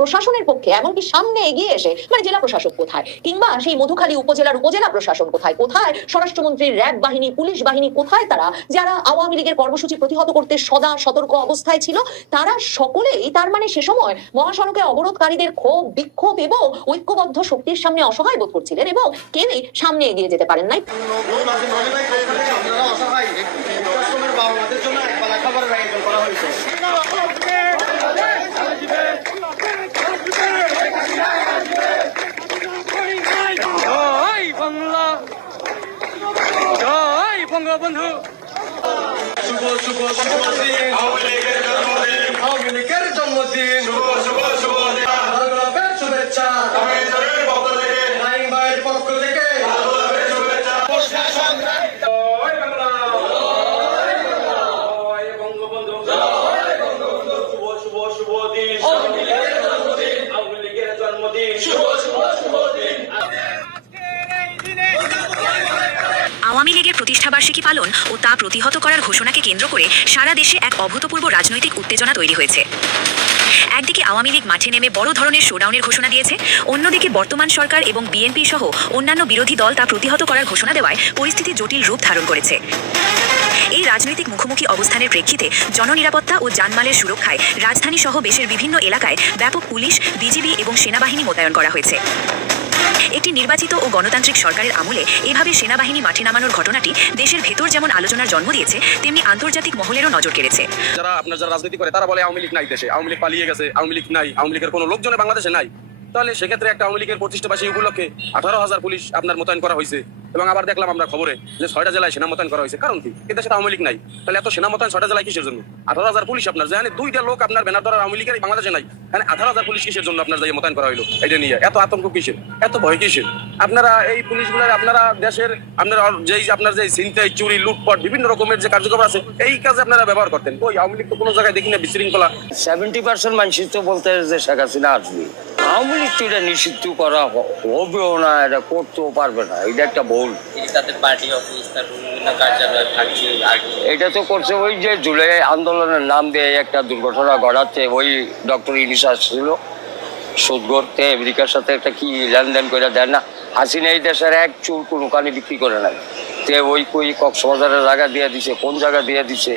প্রশাসনের পক্ষে এমনকি সামনে এগিয়ে এসে, মানে জেলা প্রশাসক কোথায়, কিংবা সেই মধুখালী উপজেলার উপজেলা প্রশাসন কোথায়, কোথায় স্বরাষ্ট্রমন্ত্রীর র্যাব বাহিনী, পুলিশ বাহিনী কোথায়, তারা যারা আওয়ামী লীগের কর্মসূচি প্রতিহত করতে সদা সতর্ক অবস্থায় ছিল, তারা সকলেই তার মানে সে সময় মহাসড়কে অবরোধকারীদের ক্ষোভ, বিক্ষোভ এবং ঐক্যবদ্ধ শক্তির সামনে অসহায় বোধ করছিলেন এবং কেউই সামনে এগিয়ে যেতে পারেন নাই। বঙ্গবন্ধু শুভ শুভ জন্মদিন, আওয়ামী লীগের জন্মদিন, শুভেচ্ছা ভাইয়ের পক্ষ থেকে। বঙ্গবন্ধু শুভ শুভ শুভ দিন, আওয়ামী লীগের জন্মদিন, শুভ শুভ শুভ দিন। আওয়ামী লীগের প্রতিষ্ঠাবার্ষিকী পালন ও তা প্রতিহত করার ঘোষণাকে কেন্দ্র করে সারা দেশে এক অভূতপূর্ব রাজনৈতিক উত্তেজনা তৈরি হয়েছে। একদিকে আওয়ামী লীগ মাঠে নেমে বড় ধরনের শোডাউনের ঘোষণা দিয়েছে, অন্যদিকে বর্তমান সরকার এবং বিএনপি সহ অন্যান্য বিরোধী দল তা প্রতিহত করার ঘোষণা দেওয়ায় পরিস্থিতি জটিল রূপ ধারণ করেছে। এই রাজনৈতিক মুখোমুখি অবস্থানের প্রেক্ষিতে জননিরাপত্তা ও জানমালের সুরক্ষায় রাজধানী সহ দেশের বিভিন্ন এলাকায় ব্যাপক পুলিশ, বিজিবি এবং সেনাবাহিনী মোতায়েন করা হয়েছে। একটি নির্বাচিত ও গণতান্ত্রিক সরকারের আমলে এভাবে সেনাবাহিনী মাঠে নামানোর ঘটনাটি দেশের ভেতর যেমন আলোচনার জন্ম দিয়েছে, তেমনি আন্তর্জাতিক মহলেরও নজর কেড়েছে। যারা রাজনীতি করে তারা বলে আওয়ামী লীগ নাই দেশে, আওয়ামী লীগ পালিয়ে গেছে, আওয়ামী লীগ নাই, আওয়ামী লীগের কোনো লোকজনে বাংলাদেশে নাই। তাহলে সেক্ষেত্রে একটা আওয়ামী লীগের প্রতিষ্ঠাবার্ষিকী উপলক্ষে 18,000 পুলিশ আপনার মোতায়েন করা হয়েছে এবং আবার দেখলাম আমরা খবরে যে 6টা জেলায় সেনা মোতায়েন করা হয়েছে। কারণ কি? কিন্তু সেটা আওয়ামী লীগ নাই। তাহলে এত সেনা মোতায়েন 6টা জেলায় কিসের জন্য? 18,000 পুলিশ আপনার যেখানে 2টা লোক আপনার ব্যানার ধরার আওয়ামী লীগের বাংলাদেশে নাই, মানে 18,000 পুলিশ কিসের জন্য আপনার যাই মোতায়েন করা হলো? এটা নিয়ে এত আতঙ্ক কিসের, এত ভয় কিসের? আপনারা এই পুলিশগুলোর আপনারা দেশের আপনার যে ছিনতাই, চুরি, লুটপাট বিভিন্ন রকমের যে কার্যক্রম আছে এই কাজে আপনারা ব্যবহার করতেন। ওই আওয়ামী লীগ তো কোনো জায়গায় দেখি না বিশৃঙ্খলা। 70% মানুষ তো বলতে যে শেখ হাসিনা আসবে, আওয়ামী লীগ তো এটা নিষিদ্ধ করা হবেও না, এটা করতেও পারবে না, এটা একটা ভুল। তাদের পার্টি অফিস, তারপর বিভিন্ন কার্যালয় থাকছে, এটা তো করছে ওই যে জুলাই আন্দোলনের নাম দিয়ে একটা দুর্ঘটনা ঘটাচ্ছে। ওই ডক্টর ইউনূস আসছিল সুদ করতে, আমেরিকার সাথে একটা কি লেনদেন করে দেয় না। হাসিনা এই দেশের এক চুল কোনো কানে বিক্রি করে নাই। তে ওই কক্সবাজারের জায়গা দিয়ে দিছে, কোন জায়গা দিয়ে দিছে